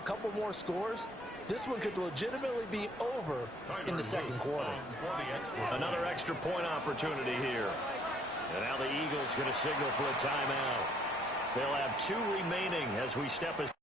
a couple more scores, this one could legitimately be over in the second quarter. Another extra point opportunity here. And now the Eagles going to signal for a timeout. They'll have 2 remaining as we step aside.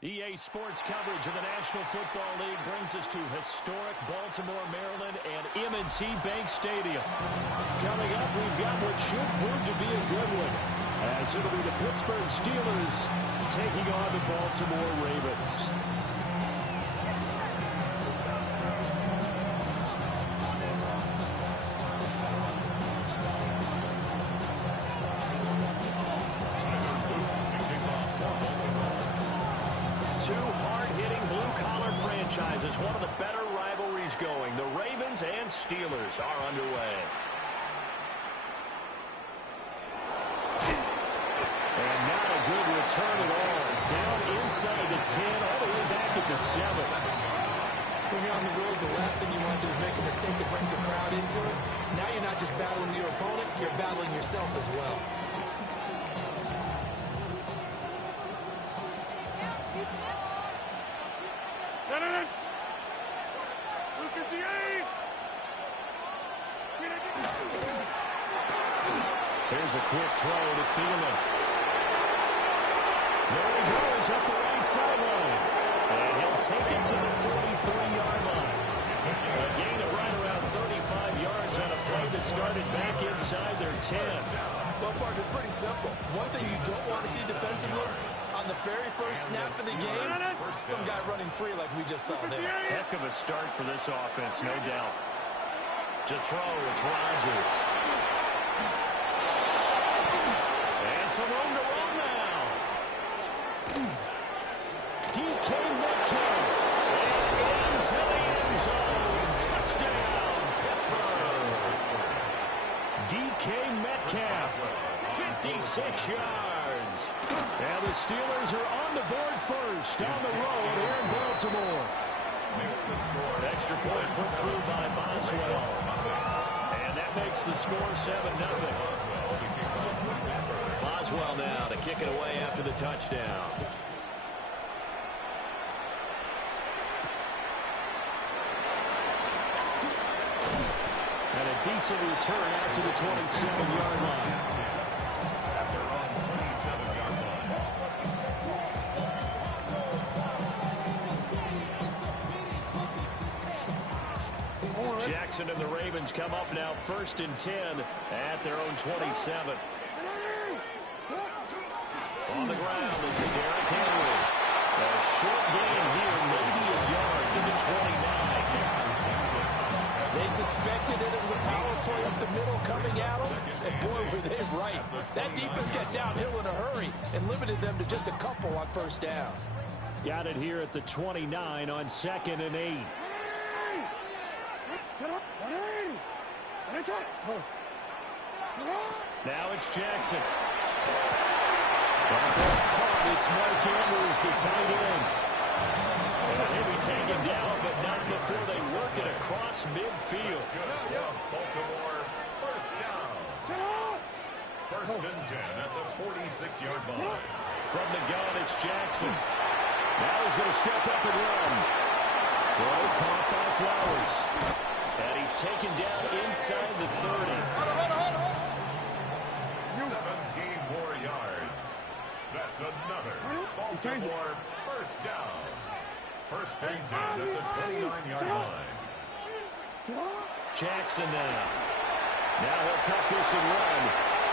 EA Sports coverage of the National Football League brings us to historic Baltimore, Maryland, and M&T Bank Stadium. Coming up, we've got what should prove to be a good one, as it'll be the Pittsburgh Steelers taking on the Baltimore Ravens. Two hard-hitting blue-collar franchises, one of the better rivalries going. The Ravens and Steelers are underway. And not a good return at all. Down inside the 10, all the way back at the 7. When you're on the road, the last thing you want to do is make a mistake that brings the crowd into it. Now you're not just battling your opponent, you're battling yourself as well. Here's a quick throw to Thielen. There he goes up the right sideline. And he'll take it to the 43-yard line. A gain of right around 35 yards on a play that started back inside their 10. Well, Park, it's pretty simple. One thing you don't want to see defensively, on the very first snap of the game, some guy running free like we just saw there. Heck of a start for this offense, no doubt. To throw, it's Rodgers. And some room to run now. DK Metcalf. And into the end zone. Touchdown, Pittsburgh. DK Metcalf, 56 yards. And the Steelers are on the board first on the road here in Baltimore. Extra point put through by Boswell. And that makes the score 7-0. Boswell now to kick it away after the touchdown. And a decent return out to the 27-yard line. Jackson and the Ravens come up now 1st and 10 at their own 27. On the ground, this is Derrick Henry. A short gain here, maybe a yard to the 29. They suspected that it was a power play up the middle coming at them, and boy, were they right. That defense got downhill in a hurry and limited them to just a couple on 1st down. Got it here at the 29 on 2nd and 8. Now it's Jackson. It's Mark Andrews, the tight end. And he'll be taken down, but not before they work it across midfield. Baltimore, 1st down. 1st and 10 at the 46-yard line. From the gun, it's Jackson. Now he's going to step up and run. Throw caught by Flowers. And he's taken down inside the 30. 17 more yards. That's another Baltimore 1st down. 1st and 10 at the 29-yard line. Jackson now. Now he'll tuck this and run.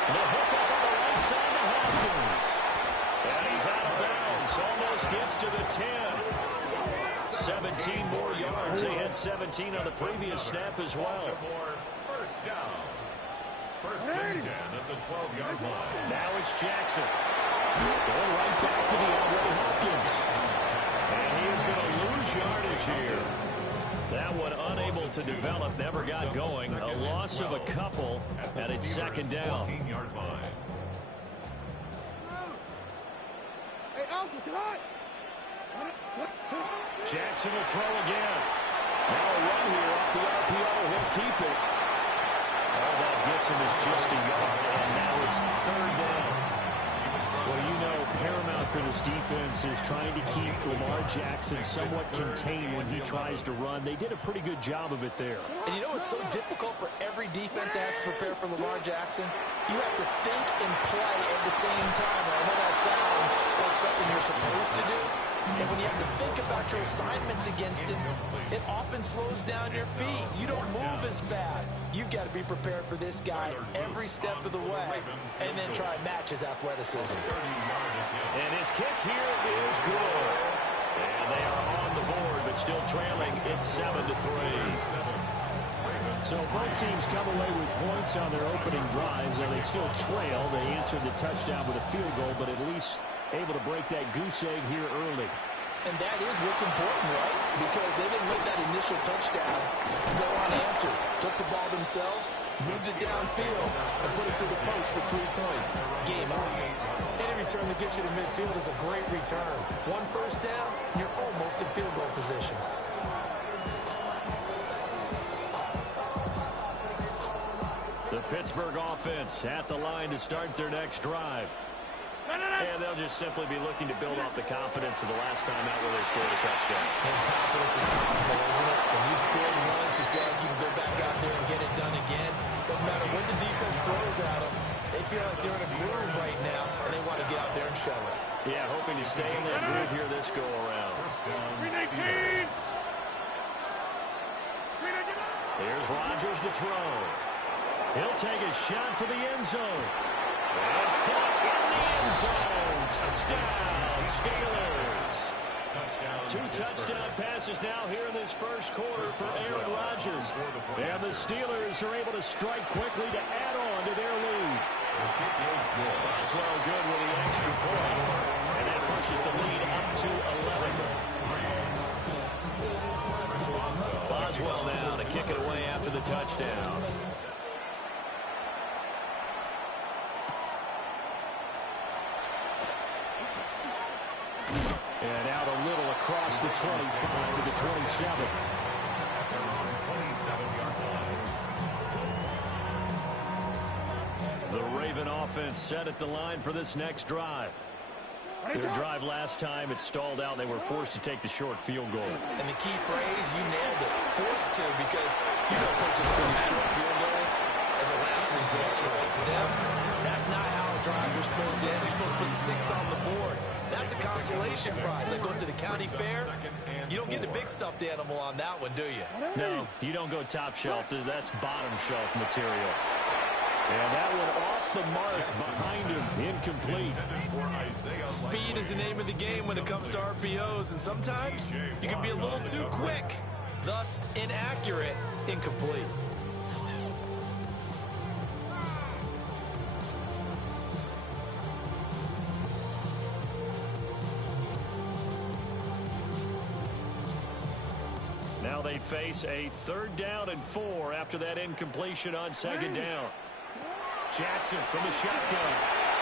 The hook up on the right side to Hopkins. And he's out of bounds. Almost gets to the 10. 17 more yards. They had 17 on the previous snap as well. Baltimore 1st down. 1st and 10 at the 12-yard line. Now it's Jackson. Going right back to the DeAndre Hopkins. And he is going to lose yardage here. That one unable to develop, never got going. A loss of a couple, and it's 2nd down. 14-yard line. Jackson will throw again. Now a run here off the RPO. He'll keep it. All that gets him is just a yard, and now it's 3rd down. Well, you know, paramount for this defense is trying to keep Lamar Jackson somewhat contained when he tries to run. They did a pretty good job of it there. And you know it's so difficult for every defense that has to prepare for Lamar Jackson? You have to think and play at the same time. I know that sounds like something you're supposed to do. And when you have to think about your assignments against him, it often slows down your feet. You don't move as fast. You've got to be prepared for this guy every step of the way and then try and match his athleticism. And his kick here is good. And they are on the board, but still trailing. It's 7-3. So both teams come away with points on their opening drives, and they still trail. They answered the touchdown with a field goal, but at least able to break that goose egg here early. And that is what's important, right? Because they didn't let that initial touchdown go unanswered. Took the ball themselves, moved it downfield, and put it through the post for 3 points. Game on. Any return that gets you to midfield is a great return. 1 first down, you're almost in field goal position. The Pittsburgh offense at the line to start their next drive. And they'll just simply be looking to build off the confidence of the last time out where they scored a touchdown. And confidence is powerful, isn't it? When you've scored once, you feel like you can go back out there and get it done again. Doesn't matter what the defense throws at them. They feel like they're in a groove right now, and they want to get out there and show it. Yeah, hoping to stay in that groove here this go-around. Here's Rodgers to throw. He'll take a shot for the end zone. And caught in the end zone. Touchdown, Steelers. 2 touchdown passes now here in this first quarter for Aaron Rodgers. And the Steelers are able to strike quickly to add on to their lead. Boswell good with the extra point. And that pushes the lead up to 11. Boswell now to kick it away after the touchdown. And out a little across the 25 to the 27. The Raven offense set at the line for this next drive. Their drive last time, it stalled out. They were forced to take the short field goal. And the key phrase, you nailed it, forced to, because you know coaches put these short field goals as a last result. Right? To them, that's not how drives are supposed to end. You're supposed to put 6 on the board. That's a consolation prize. Like going to the county fair, you don't get the big stuffed animal on that one, do you? No, you don't go top shelf. That's bottom shelf material. And that one off the mark behind him. Incomplete. Speed is the name of the game when it comes to RPOs, and sometimes you can be a little too quick, thus inaccurate, incomplete. Now they face a 3rd down and 4 after that incompletion on 2nd down. Jackson from the shotgun.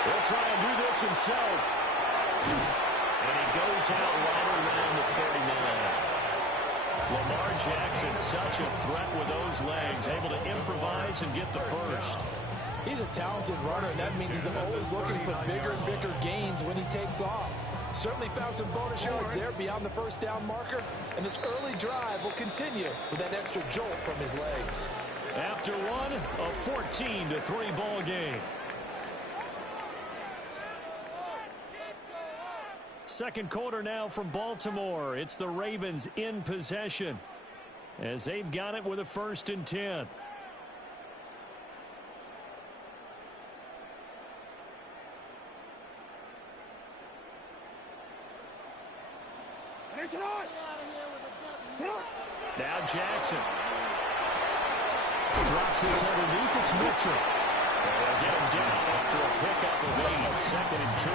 He'll try and do this himself. And he goes out right around the 39. Lamar Jackson, such a threat with those legs, able to improvise and get the first. He's a talented runner, and that means he's always looking for bigger and bigger gains when he takes off. Certainly found some bonus yards there beyond the 1st down marker, and his early drive will continue with that extra jolt from his legs. After one, a 14-3 ball game. Second quarter now from Baltimore. It's the Ravens in possession as they've got it with a 1st and 10. Now Jackson. Drops this underneath. It's Mitchell. They'll get him down after a pickup of 8. 2nd and 2.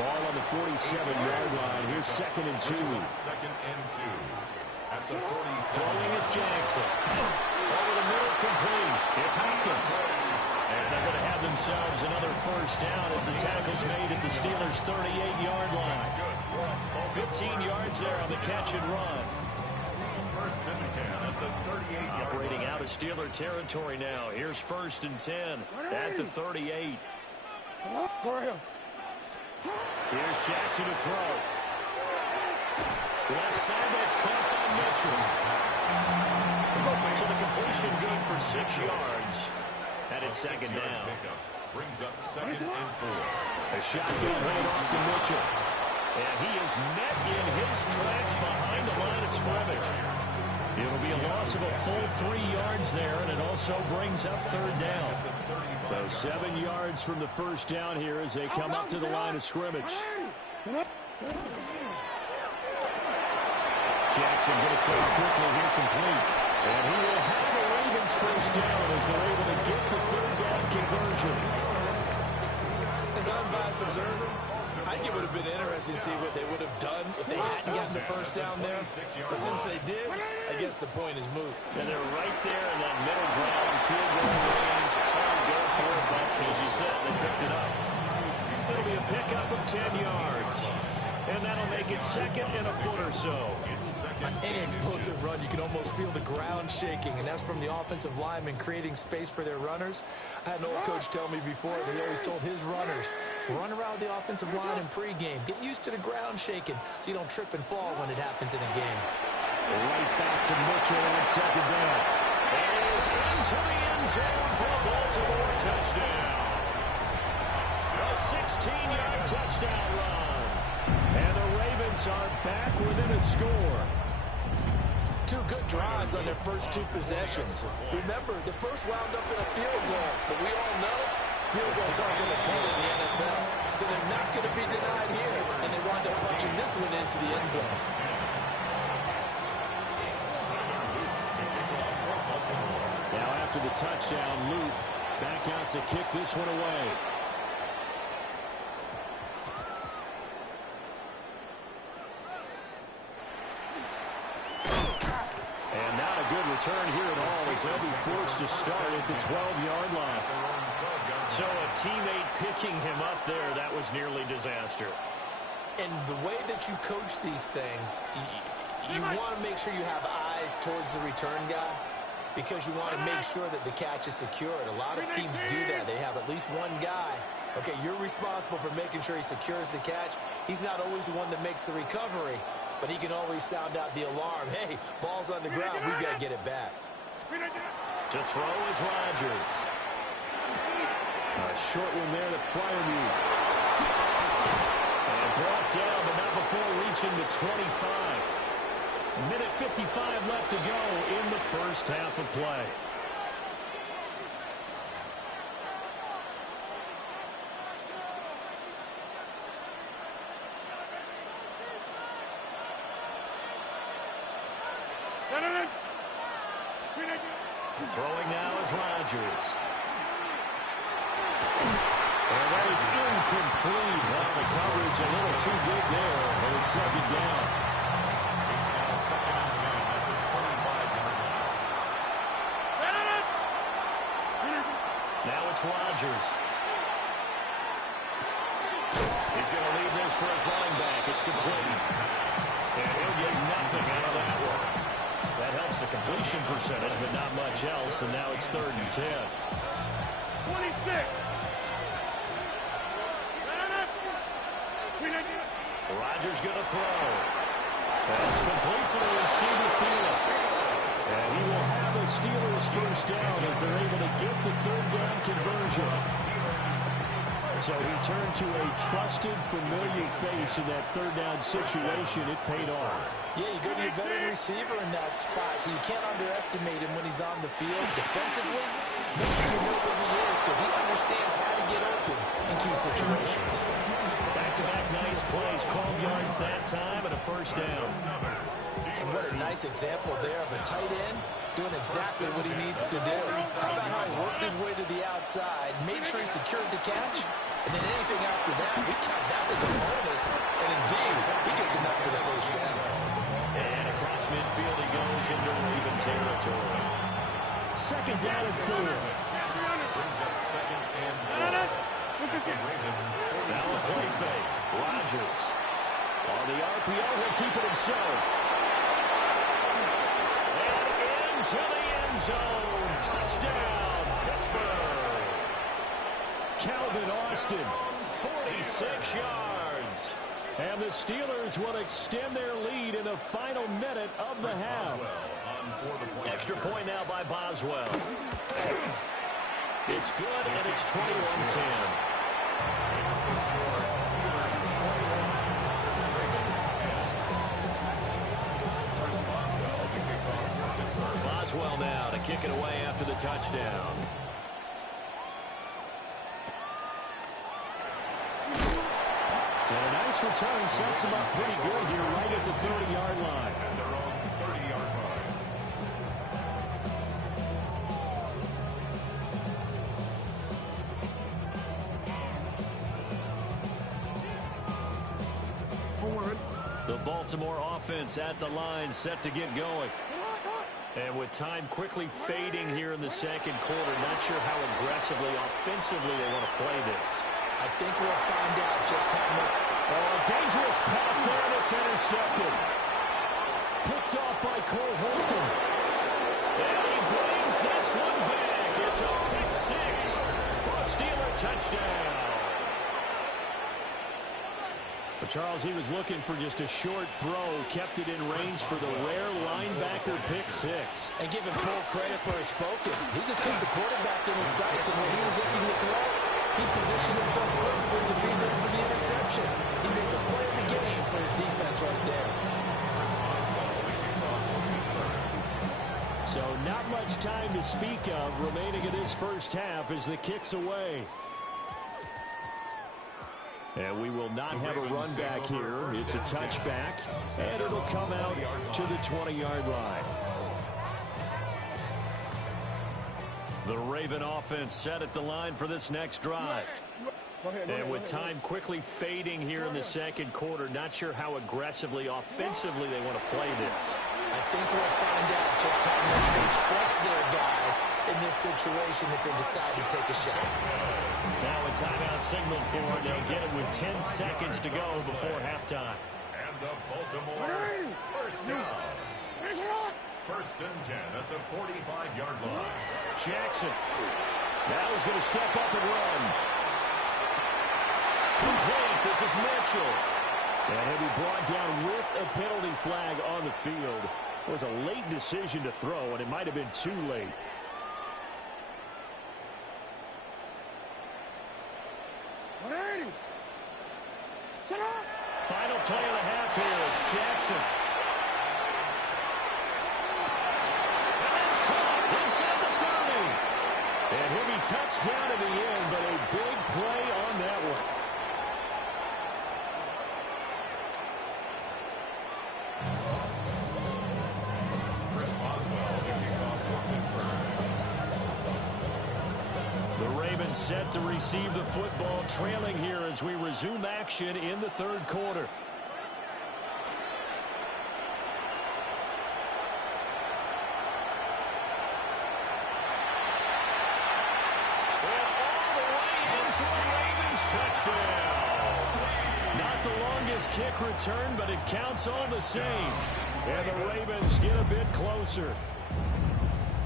Ball on the 47-yard line. Here's 2nd and 2. 2nd and 2. At the 47. Throwing is Jackson. Over the middle, complete. It's Hopkins. And they're going to have themselves another 1st down as the tackle's made at the Steelers' 38-yard line. 15 yards there on the catch and run. 1st and 10 at the 38-yard line. Operating out of Steeler territory now. Here's 1st and 10 at the 38. Here's Jackson to throw. Left side, that's caught by Mitchell. So the completion good for 6 yards. And it's 2nd down. Brings up 2nd and 4. A shotgun handoff to Mitchell. And he is met in his tracks behind the line of scrimmage. It'll be a loss of a full 3 yards there, and it also brings up 3rd down. So 7 yards from the 1st down here as they come up to the line of scrimmage. Jackson going to throw quickly here, complete. And he will have the Ravens 1st down as they're able to get the 3rd down conversion. As an unbiased observer, I think it would have been interesting to see what they would have done if they hadn't gotten the 1st down there. But since they did, I guess the point is moot. And they're right there in that middle ground, field goal range. Trying to go for it, but as you said, they picked it up. It'll be a pickup of 10 yards. And that'll make it 2nd and a foot or so. On any explosive run, you can almost feel the ground shaking, and that's from the offensive linemen creating space for their runners. I had an old coach tell me before that he always told his runners, run around the offensive line in pregame. Get used to the ground shaking so you don't trip and fall when it happens in a game. Right back to Mitchell on 2nd down. And he is into the end zone for a Baltimore touchdown. A 16-yard touchdown run. And the Ravens are back within a score. 2 good drives on their first 2 possessions. Remember, the first wound up in a field goal, but we all know field goals aren't going to come in the NFL, so they're not going to be denied here, and they wind up punching this one into the end zone. Now after the touchdown, Luke back out to kick this one away. Return here at all as they'll be forced to start at the 12-yard line. So a teammate picking him up there, that was nearly disaster. And the way that you coach these things, you want to make sure you have eyes towards the return guy because you want to make sure that the catch is secured. A lot of teams do that. They have at least one guy. Okay, you're responsible for making sure he secures the catch. He's not always the one that makes the recovery, but he can always sound out the alarm. Hey, ball's on the ground. We've got to get it back. To throw is Rodgers. A short one there to Freiermuth. And brought down, but not before reaching the 25. Minute 55 left to go in the first half of play. Throwing now is Rodgers. And that is incomplete. Well, the coverage a little too big there, and it's second down. It's now second and 10 at the 25-yard line. Now it's Rodgers. He's going to leave this for his running back. It's complete. And he'll get nothing out of that one. That helps the completion percentage, but not much else, and now it's 3rd and 10. 26. Rodgers going to throw. That's complete to the receiver field. And he will have the Steelers first down as they're able to get the 3rd down conversion. So he turned to a trusted, familiar face in that 3rd down situation. It paid off. Yeah, you go to your veteran receiver in that spot, so you can't underestimate him when he's on the field defensively. Make sure you know where he is because he understands how to get open in key situations. Back-to-back nice plays, 12 yards that time, and a first down. And what a nice example there of a tight end doing exactly what he needs to do. How about how he worked his way to the outside, made sure he secured the catch, and then anything after that, we count that as a bonus. And indeed, he gets enough for the first down. And across midfield he goes into Raven territory. Second down and 4. Brings up second and 4. Now a play fake. Rodgers. On the RPO, he'll keep it himself. And into the end zone. Touchdown, Pittsburgh. Calvin Austin, 46 yards. And the Steelers will extend their lead in the final minute of the half. Extra point now by Boswell. It's good, and it's 21-10. Boswell now to kick it away after the touchdown. And a nice return sets him up pretty good here right at the 30-yard line. And their own 30-yard line. The Baltimore offense at the line, set to get going. And with time quickly fading here in the second quarter, not sure how aggressively, offensively they want to play this. I think we'll find out just how much. Oh, a dangerous pass there, and it's intercepted. Picked off by Cole Holcomb. And he brings this one back. It's a pick six for a Steeler touchdown. But Charles, he was looking for just a short throw, kept it in range for the rare linebacker pick six. And give him full credit for his focus. He just kept the quarterback in his sights, and when he was looking to throw, he positioned himself perfectly to be there for the interception. He made the play of the game for his defense right there. So not much time to speak of remaining in this first half as the kick's away. And we will not have a run back here. It's a touchback, and it'll come out to the 20-yard line. The Raven offense set at the line for this next drive. And with time quickly fading here in the second quarter, not sure how aggressively, offensively they want to play this. I think we'll find out just how much they trust their guys in this situation if they decide to take a shot. Now a timeout signal for them. They'll get it with 10 seconds to go before halftime. And the Baltimore first down. First and 10 at the 45-yard line. Jackson. Now he's going to step up and run. Complete. This is Mitchell. And he'll be brought down with a penalty flag on the field. It was a late decision to throw, and it might have been too late. Final play of the half here. It's Jackson. And it's caught inside the 30. And he'll be touched down in the end, but a big play on that one. Set to receive the football, trailing here as we resume action in the third quarter. And all the way in for a Ravens touchdown. Not the longest kick return, but it counts all the same. And the Ravens get a bit closer.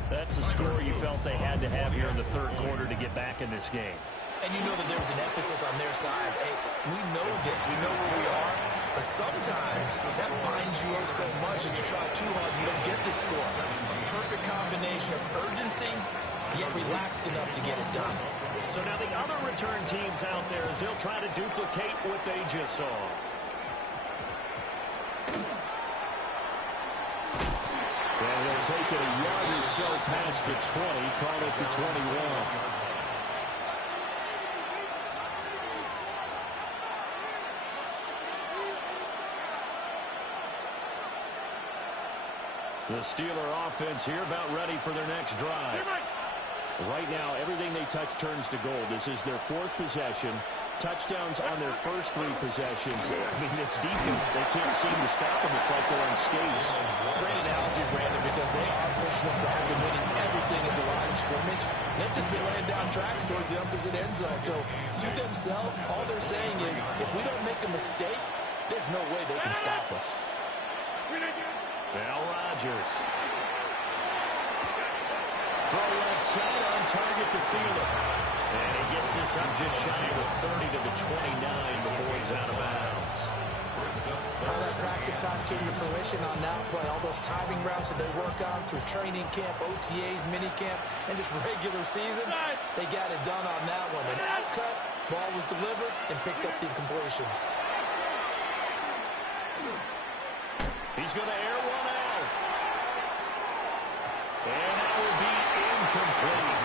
That's the score you felt they had to have here in the third quarter to get back in this game. And you know that there was an emphasis on their side. Hey, we know this. We know where we are. But sometimes that binds you up so much that you try too hard, you don't get the score. A perfect combination of urgency, yet relaxed enough to get it done. So now the other return teams out there, as they'll try to duplicate what they just saw. And they'll take it a yard or so past the 20, call it the 21. The Steeler offense here about ready for their next drive. Right now, everything they touch turns to gold. This is their fourth possession. Touchdowns on their first three possessions. I mean, this defense, they can't seem to stop them. It's like they're on skates. Great analogy, Brandon, because they are pushing them back and winning everything at the line of scrimmage. They've just been laying down tracks towards the opposite end zone. So, to themselves, all they're saying is, if we don't make a mistake, there's no way they can stop us. Now Rodgers. Throw left side on target to Fielder. And he gets this up just shy of the 30 to the 29 before he's out of bounds. All that practice time came to fruition on that play. All those timing routes that they work on through training camp, OTAs, minicamp, and just regular season, they got it done on that one. An out cut, ball was delivered, and picked up the completion. He's going to air one out. And that will be incomplete.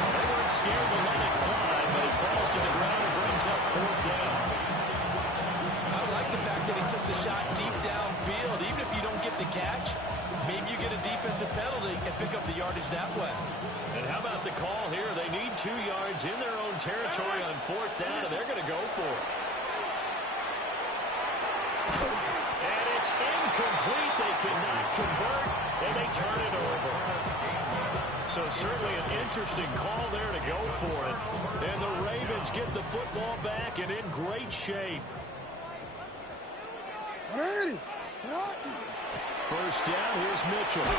They weren't scared to let it fly, but it falls to the ground and brings up fourth down. I like the fact that he took the shot deep downfield. Even if you don't get the catch, maybe you get a defensive penalty and pick up the yardage that way. And how about the call here? They need 2 yards in their own territory on fourth down, and they're going to go for it. And it's incomplete. They cannot convert, and they turn it over. So certainly an interesting call there to go for it. And the Ravens get the football back and in great shape. First down, here's Mitchell. And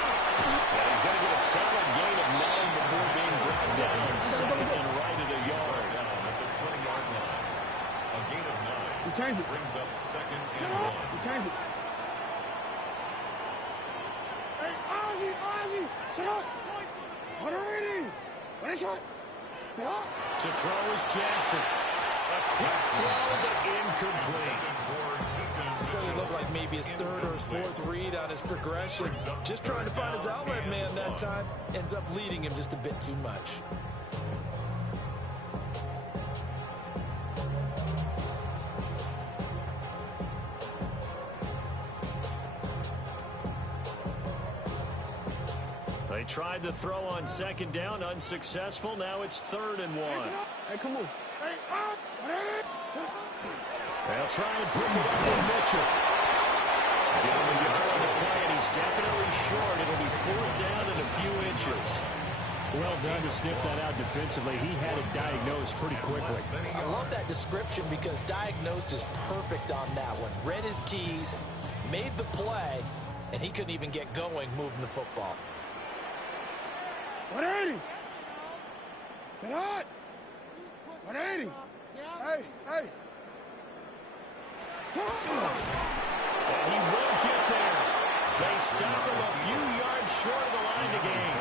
he's going to get a solid gain of 9 before being brought down. Second and right at a yard. At the 20-yard line. A gain of 9 brings up second and 1. Hey, Ozzy, shut up. To throw is Jackson. A quick throw, but incomplete. Certainly looked like maybe his third or his fourth read on his progression. Just trying to find his outlet man that time. Ends up leading him just a bit too much. They tried to throw on second down, unsuccessful. Now it's 3rd and 1. Hey, come on. Hey, They'll try and pick it up with Mitchell. Gentlemen, you heard on the play, and he's definitely short. It'll be 4th down and a few inches. Well done to sniff that out defensively. He had it diagnosed pretty quickly. I love that description because diagnosed is perfect on that one. Read his keys, made the play, and he couldn't even get going moving the football. 180. Get out. 180. Hey. And he won't get there. They stop him a few yards short of the line to gain.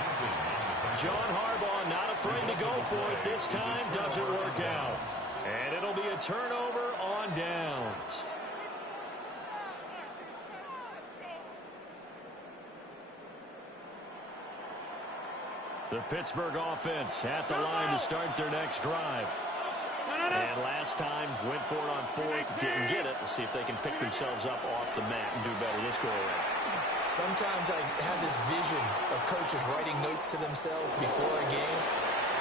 John Harbaugh not afraid to go for it this time. Doesn't work out. And it'll be a turnover on downs. The Pittsburgh offense at the line to start their next drive. And last time, went for it on fourth, didn't get it. We'll see if they can pick themselves up off the mat and do better this go-around. Sometimes I have this vision of coaches writing notes to themselves before a game.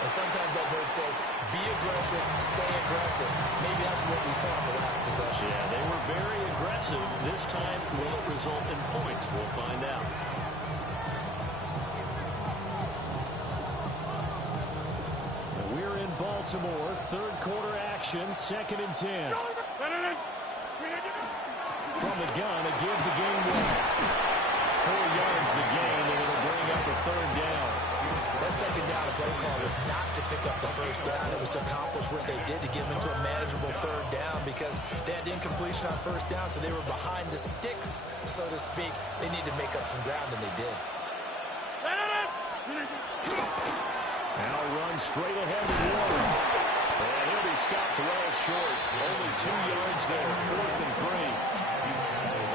And sometimes that note says, be aggressive, stay aggressive. Maybe that's what we saw in the last possession. Yeah, they were very aggressive. This time, will it result in points? We'll find out. We're in Baltimore. Third quarter action, 2nd and 10. From the gun, a give the game away. 4 yards the gain, and it'll bring up a third down. That second down play call was not to pick up the first down. It was to accomplish what they did, to get them into a manageable third down, because they had incompletion on first down, so they were behind the sticks, so to speak. They needed to make up some ground, and they did. Now run straight ahead to Warren. And he'll be stopped well short. Only 2 yards there, 4th and 3.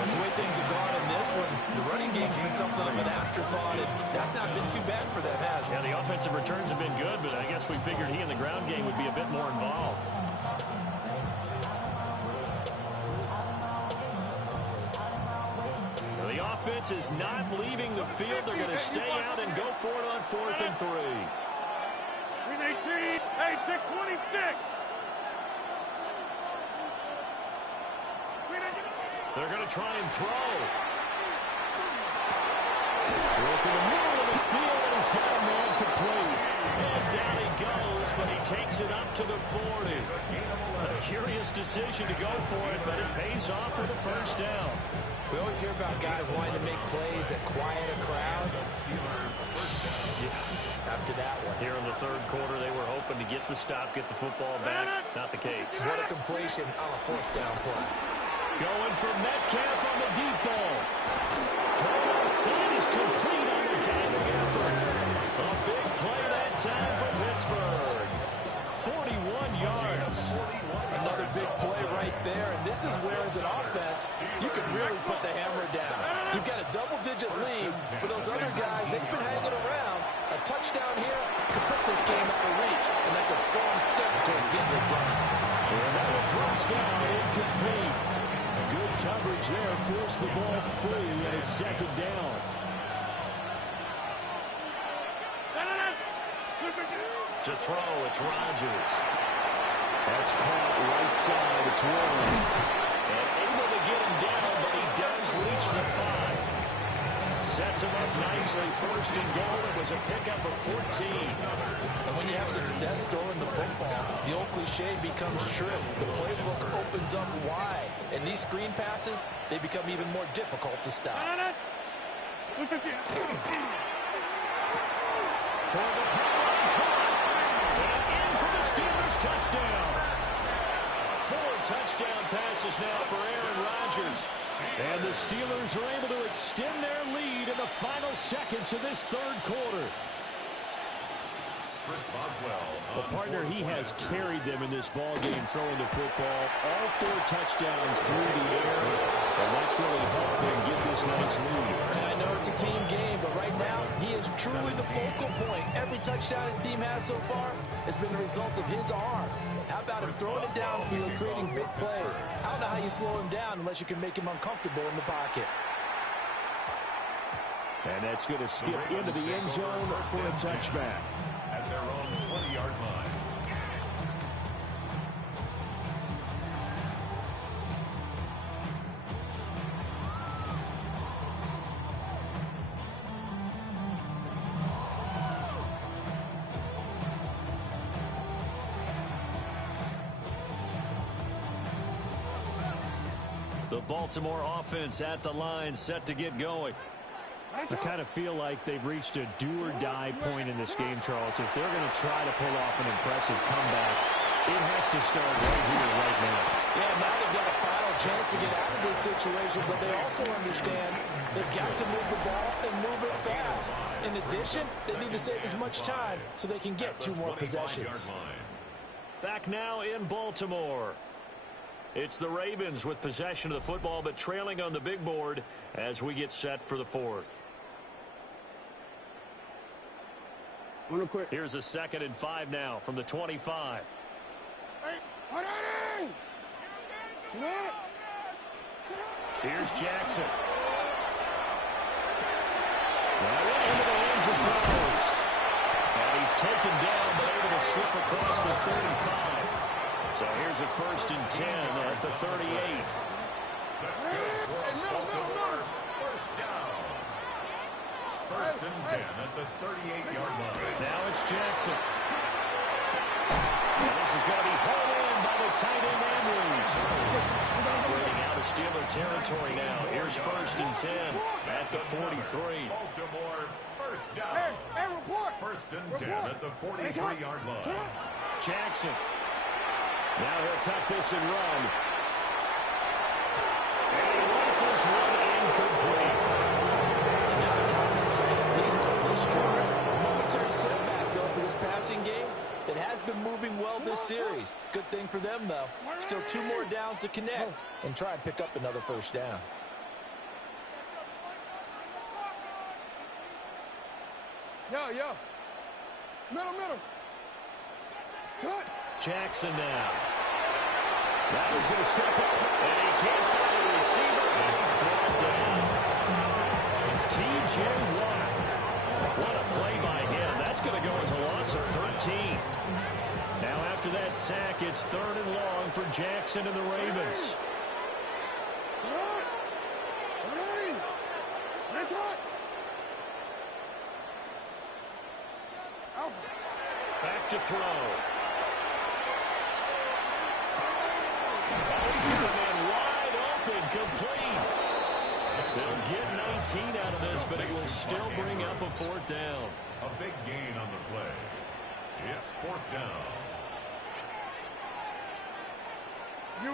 The way things have gone in this one, the running game's been something of an afterthought. That's not been too bad for them, has it? Yeah, the offensive returns have been good, but I guess we figured he in the ground game would be a bit more involved. The offense is not leaving the field. They're going to stay out and go for it on 4th and 3. 18, hey, 26. They're going to try and throw. Look in the middle of the field, and he's got a man complete. And down he goes, but he takes it up to the 40. A curious decision to go for it, but it pays off for the first down. We always hear about guys wanting to make plays that quiet a crowd. After that one. Here in the third quarter, they were hoping to get the stop, get the football back. Not the case. What a completion on a 4th down play. Going for Metcalf on the deep ball. Throw outside is complete on the diving effort. A big play that time for Pittsburgh. 41 yards. Another big play right there, and this is where, as an offense, you can really put the hammer down. You've got a double-digit lead, but those other guys, they've been hanging around. A touchdown here could put this game out of reach, and that's a strong step towards getting it done. And that one drops down, incomplete. Good coverage there, forced the ball free, and it's 2nd down. To throw, it's Rodgers. That's caught right side, it's Warren. And able to get him down, but he does reach the 5. Sets him up nicely, 1st and goal. It was a pickup of 14. And when you have success throwing the football, the old cliche becomes true. The playbook opens up wide. And these screen passes, they become even more difficult to stop. Toward the pylon, caught. And in for the Steelers, touchdown. 4 touchdown passes now for Aaron Rodgers. And the Steelers are able to extend their lead in the final seconds of this third quarter. The partner, he has carried them in this ball game, throwing the football. All 4 touchdowns through the air, and that's really helped them get this nice lead. And I know it's a team game, but right now, he is truly the focal point. Every touchdown his team has so far has been the result of his arm. How about him throwing it downfield, creating big plays? I don't know how you slow him down unless you can make him uncomfortable in the pocket. And that's going to skip into the end zone for a touchback. At their own 20-yard line. The Baltimore offense at the line, set to get going. I kind of feel like they've reached a do-or-die point in this game, Charles. If they're going to try to pull off an impressive comeback, it has to start right here, right now. Yeah, now they've got a final a chance to get out of this situation, but they also understand they've got to move the ball and move it fast. In addition, they need to save as much time so they can get 2 more possessions. Back now in Baltimore. It's the Ravens with possession of the football, but trailing on the big board as we get set for the 4th. Here's a 2nd and 5 now from the 25. Here's Jackson. Into the hands of throws. And he's taken down, but able to slip across the 35. So here's a 1st and 10 at the 38. That's good for a Baltimore first down. 1st and 10 at the 38-yard line. Now it's Jackson. And this is going to be hauled in by the tight end Andrews. Operating out of Steeler territory now. Here's 1st and 10 at the 43. Baltimore first down. 1st and 10 at the 43-yard line. Jackson. Now he'll tuck this and run. And he rifles one incomplete. And now a common sight, at least on this drive. A momentary setback, though, for this passing game that has been moving well this series. Good thing for them, though. Still 2 more downs to connect and try and pick up another 1st down. Yo. Middle. Cut. Jackson now. Now he's going to step up, and he can't find a receiver, and he's brought down. T.J. Watt. What a play by him. That's going to go as a loss of 13. Now after that sack, it's 3rd and long for Jackson and the Ravens. Back to throw. He's got a man wide open, complete. They'll get 19 out of this, but it will still bring up a 4th down. A big gain on the play. It's 4th down. Here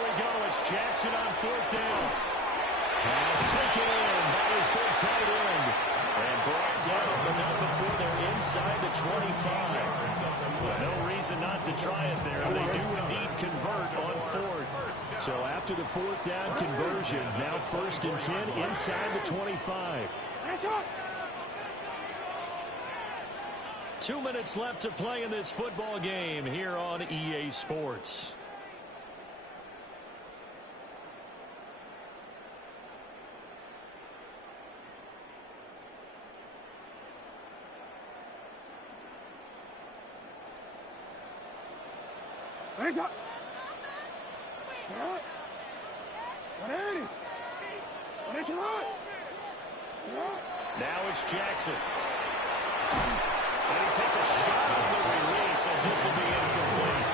we go. It's Jackson on 4th down. Pass taken in by his big tight end. And brought down, but not before they're inside the 25. No reason not to try it there. They do indeed convert on 4th. So after the 4th down conversion, now 1st and 10 inside the 25. 2 minutes left to play in this football game here on EA Sports. Now it's Jackson. And he takes a shot on the release as this will be incomplete.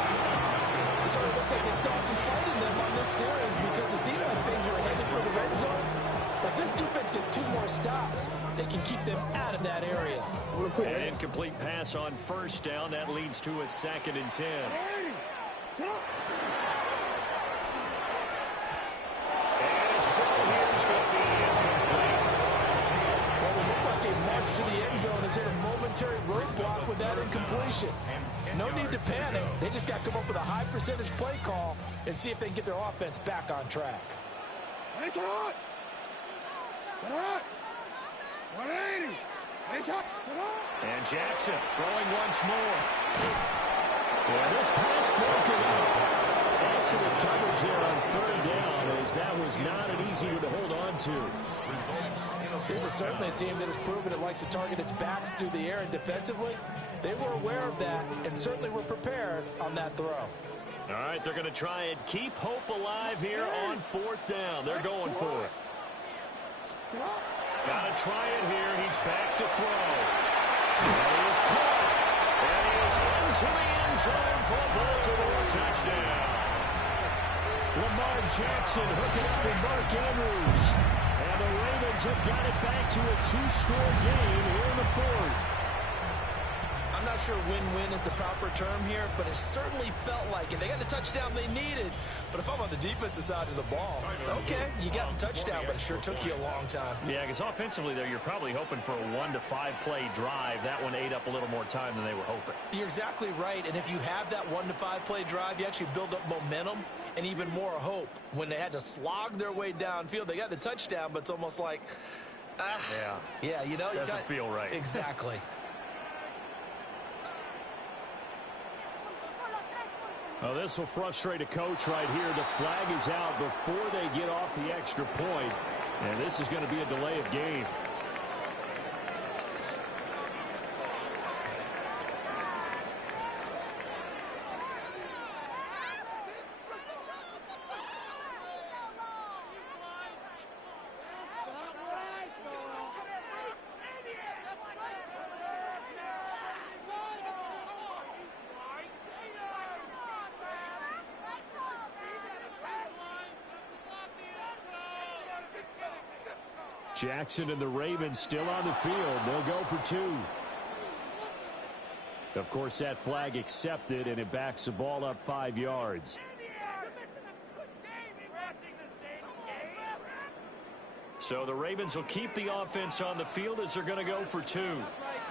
It sort of looks like they still have some fight in them on this series because it seemed like things were headed for the red zone. If this defense gets 2 more stops, they can keep them out of that area. An incomplete pass on 1st down. That leads to a 2nd and 10. To the end zone has hit a momentary roadblock with that incompletion. No need to panic. They just got to come up with a high percentage play call and see if they can get their offense back on track. And Jackson throwing once more. Yeah, this pass broken up. Excellent coverage there on 3rd down, as that was not an easy one to hold on to. This is certainly a team that has proven it likes to target its backs through the air, and defensively, they were aware of that and certainly were prepared on that throw. All right, they're going to try and keep hope alive here on 4th down. They're going for it. Got to try it here. He's back to throw. And he is caught. And he is into the end zone for a Baltimore touchdown. Lamar Jackson hooking up with Mark Andrews. And And the Ravens have got it back to a 2-score game here in the fourth. I'm not sure win-win is the proper term here, but it certainly felt like it. They got the touchdown they needed. But if I'm on the defensive side of the ball, okay, you got the touchdown, but it sure took you a long time. Yeah, because offensively there, you're probably hoping for a 1 to 5 play drive. That one ate up a little more time than they were hoping. You're exactly right. And if you have that 1 to 5 play drive, you actually build up momentum and even more hope. When they had to slog their way downfield, they got the touchdown, but it's almost like, yeah, you know, doesn't feel right. Exactly. Well, this will frustrate a coach right here. The flag is out before they get off the extra point, and this is going to be a delay of game. Jackson and the Ravens still on the field. They'll go for 2. Of course, that flag accepted, and it backs the ball up 5 yards. So the Ravens will keep the offense on the field as they're going to go for 2.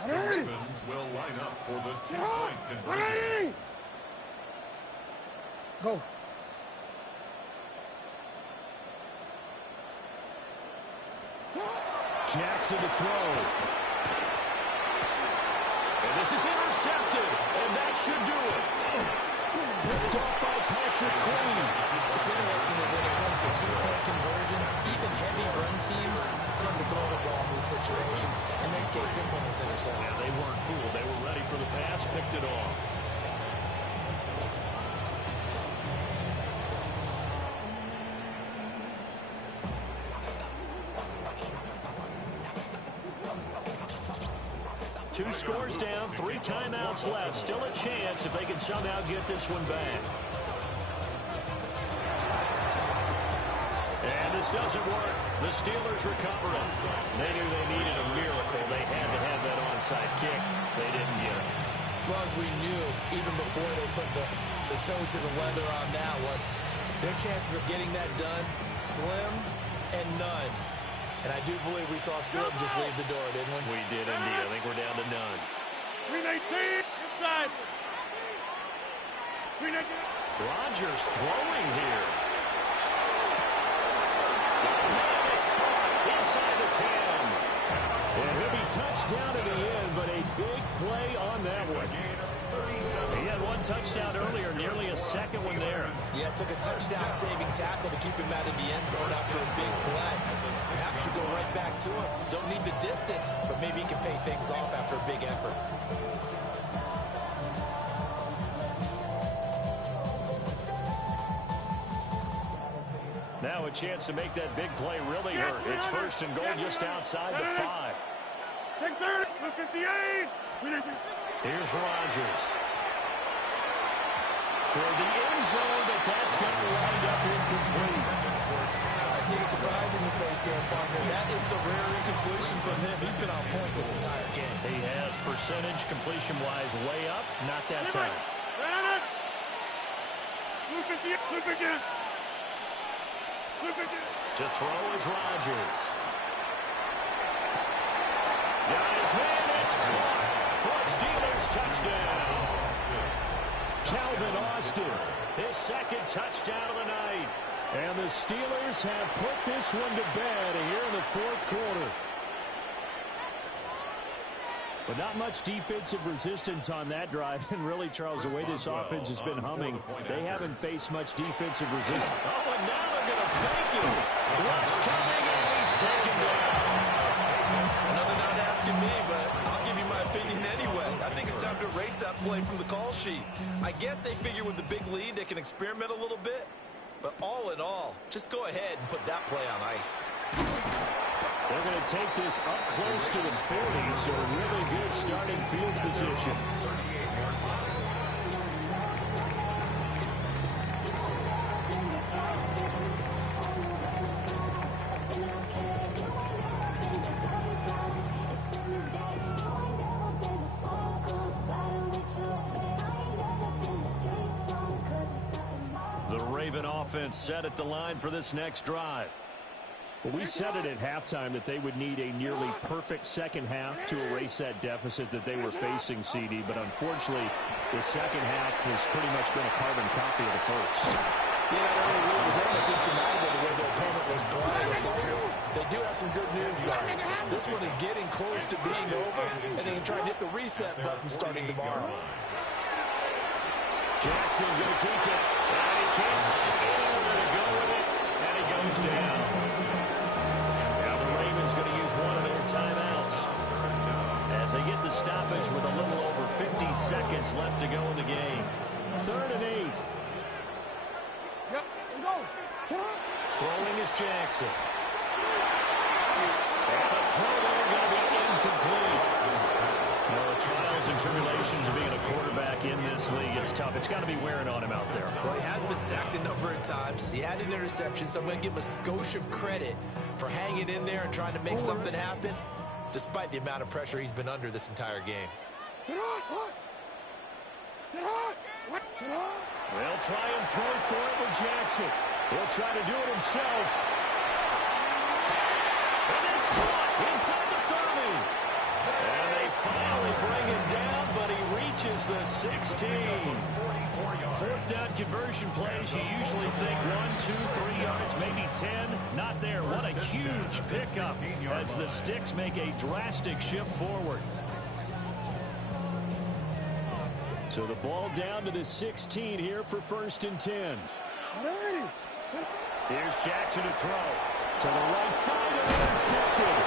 The Ravens will line up for the 2-point conversion. Go. Jackson to throw. And this is intercepted, and that should do it. Picked off by Patrick Queen. It's interesting that when it comes to 2-point conversions, even heavy run teams tend to throw the ball in these situations. In this case, this one was intercepted. Yeah, they weren't fooled. They were ready for the pass, picked it off. Two scores down, 3 timeouts left. Still a chance if they can somehow get this one back. And this doesn't work. The Steelers recover it. They knew they needed a miracle. They had to have that onside kick. They didn't get it. Well, as we knew, even before they put the toe to the leather on that one, their chances of getting that done, slim and none. And I do believe we saw Slim just leave the door, didn't we? We did indeed. I think we're down to none. 319 inside. 319. Rodgers throwing here. Man, it's caught inside the 10. And he'll be touched down to the end, but a big play on that one. He had one touchdown earlier, nearly a second one there. Yeah, took a touchdown-saving tackle to keep him out of the end zone after a big play. Perhaps you go right back to him. Don't need the distance, but maybe he can pay things off after a big effort. Now a chance to make that big play really hurt. It's 1st and goal just outside the 5. 630, 58. Here's Rodgers. Toward the end zone, but that's going to wind up incomplete. I see a surprise in your face there, partner. That is a rare incompletion from him. He's been on point this entire game. He has percentage completion-wise way up. Not that time. To throw is Rodgers. Got his man. It's caught for a Steelers touchdown. Calvin Austin, his 2nd touchdown of the night. And the Steelers have put this one to bed here in the 4th quarter. But not much defensive resistance on that drive. And really, Charles, the way this offense has been humming, they haven't faced much defensive resistance. Oh, and now they're going to fake it. Rush coming, and he's taken down. Another not asking me, but I'll give you my opinion anyway. I think it's time to erase that play from the call sheet. I guess they figure with the big lead, they can experiment a little bit. But all in all, just go ahead and put that play on ice. They're going to take this up close to the 40, so really good starting field position. offense set at the line for this next drive. Well, we said it at halftime that they would need a nearly perfect second half to erase that deficit that they were facing, CD. But unfortunately, the second half has pretty much been a carbon copy of the first. Yeah, that early lead was almost insurmountable the way their opponent was playing. They do have some good news, though. This one is getting close to being over, and they can try and hit the reset button starting tomorrow. Jackson going to keep it. And he can't find anywhere to go with it, and he goes down. Now the Ravens going to use one of their timeouts as they get the stoppage with a little over 50 seconds left to go in the game. 3rd and 8. Yep, go. Throwing is Jackson. And the throw there going to be incomplete. Well, the trials and tribulations of being a quarterback in this league, it's tough. It's got to be wearing on him out there. Well, he has been sacked a number of times. He had an interception, so I'm going to give him a skosh of credit for hanging in there and trying to make something happen, despite the amount of pressure he's been under this entire game. They'll try and throw for it with Jackson. He'll try to do it himself. And it's caught inside the 30. And they finally bring him down, but he reaches the 16. 4th down conversion plays, you usually think 1, 2, 3 yards, maybe 10. Not there. What a huge pickup as the Sticks make a drastic shift forward. So the ball down to the 16 here for 1st and 10. Here's Jackson to throw. To the right side and intercepted.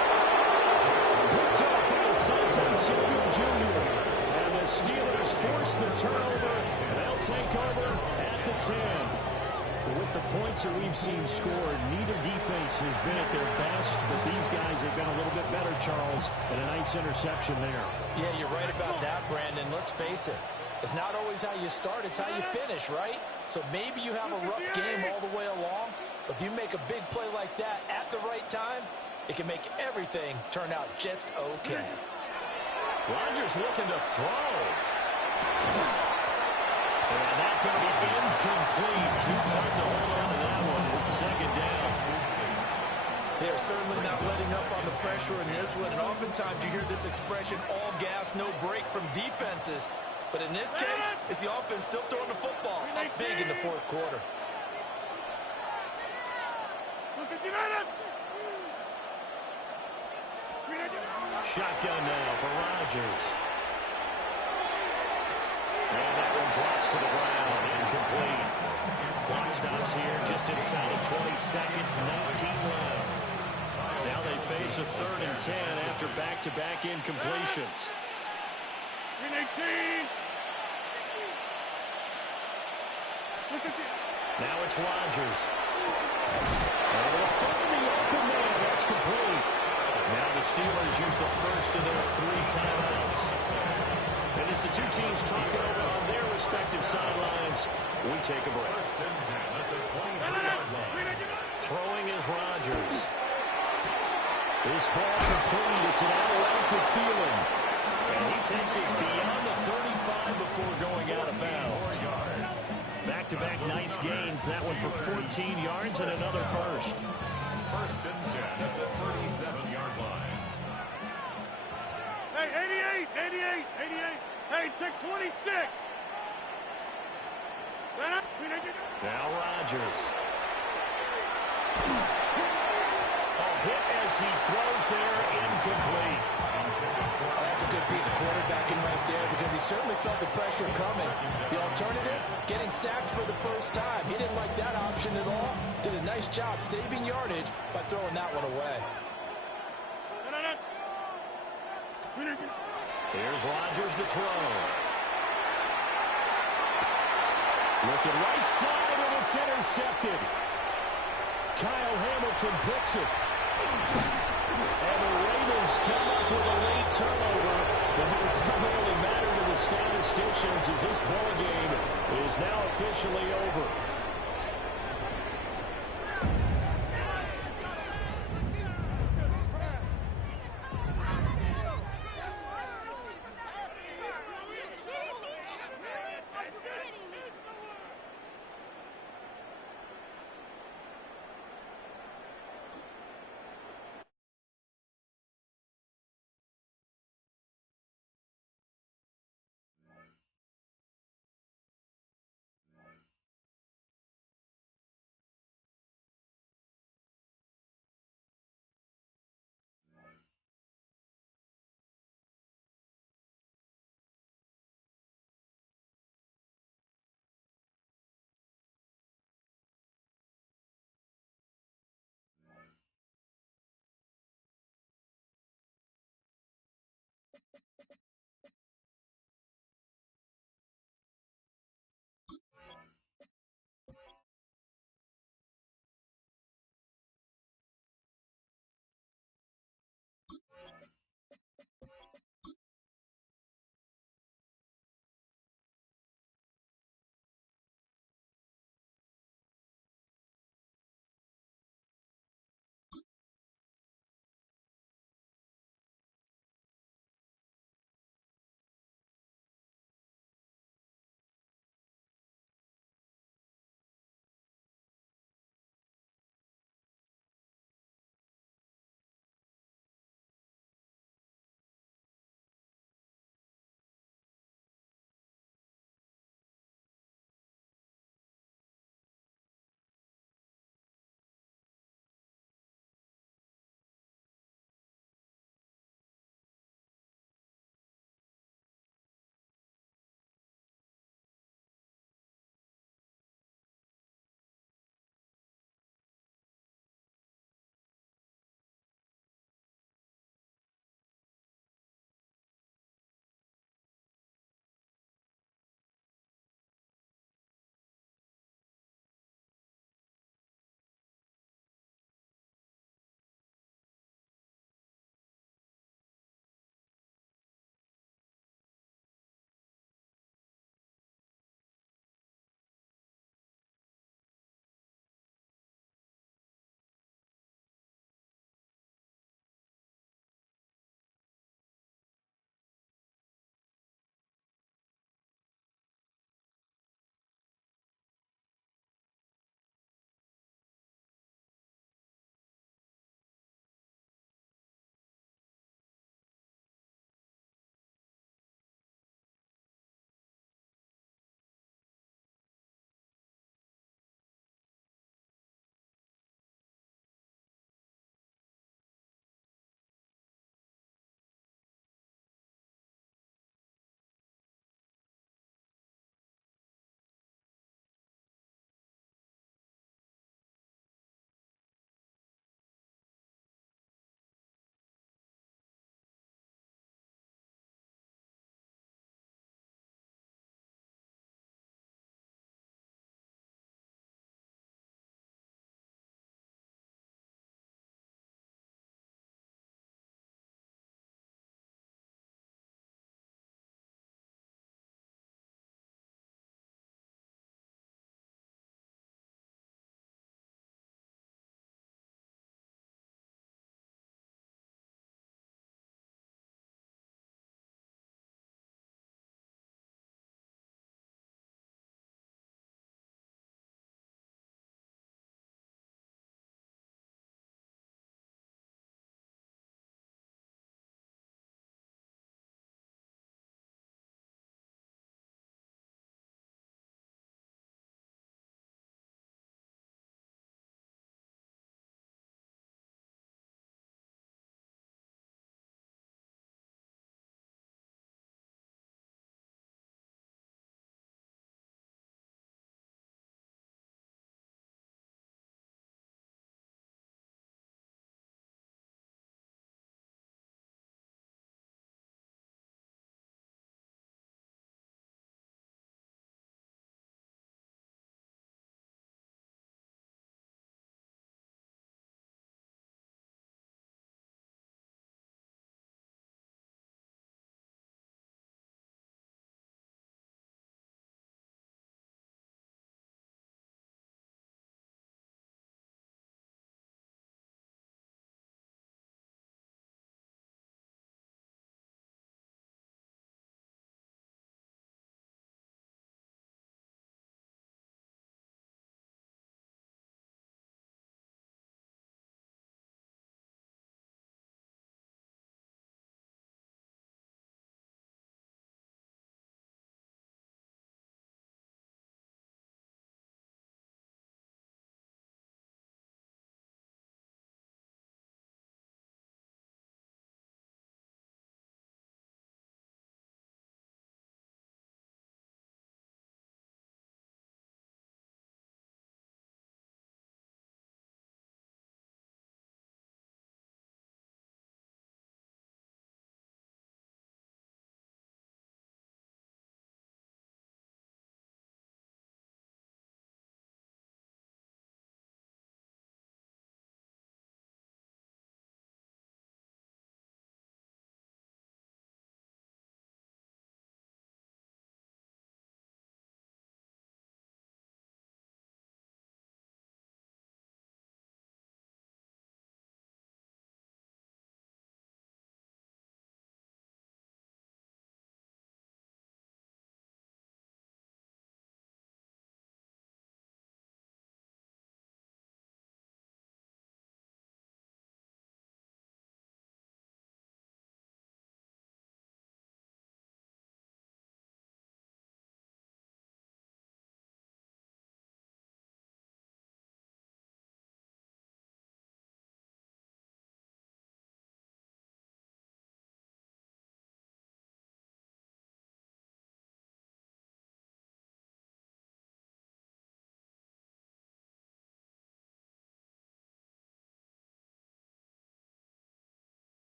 Picked up by Asante Samuel Jr. And the Steelers force the turnover. They'll take over at the 10. With the points that we've seen scored, neither defense has been at their best, but these guys have been a little bit better, Charles, and a nice interception there. Yeah, you're right about that, Brandon. Let's face it. It's not always how you start, it's how you finish, right? So maybe you have a rough game all the way along, but if you make a big play like that at the right time, it can make everything turn out just okay. Rodgers looking to throw. And that's going to be incomplete. Too tight to hold on to that one. It's 2nd down. They're certainly not letting up on the pressure in this one, and oftentimes you hear this expression, all gas, no break from defenses. But in this case, it's the offense still throwing the football up big in the 4th quarter. Shotgun now for Rodgers. And that one drops to the ground. Incomplete. Clock stops here just inside of 20 seconds. 19 left. Now they face a 3rd and 10 after back-to-back incompletions. Now it's Rodgers. And they'll find the open man. That's complete. Now the Steelers use the first of their 3 timeouts. And as the two teams talk it over on their respective sidelines, we take a break. Throwing is Rodgers. This ball complete. It's an out to Thielen. And he takes us beyond the 35 before going out of bounds. Back-to-back nice gains. That one for 14 yards and another first. 1st and 10 at the 37-yard line. Hey, 88. Hey, take 26. Now Rodgers. A hit as he throws there, incomplete. That's a good piece of quarterbacking right there because he certainly felt the pressure coming. The alternative, getting sacked for the first time. He didn't like that option at all. Did a nice job saving yardage by throwing that one away. Here's Rodgers to throw. Looking right side, and it's intercepted. Kyle Hamilton picks it. And the Ravens come up with a late turnover that will primarily matter to the statisticians as this ball game is now officially over.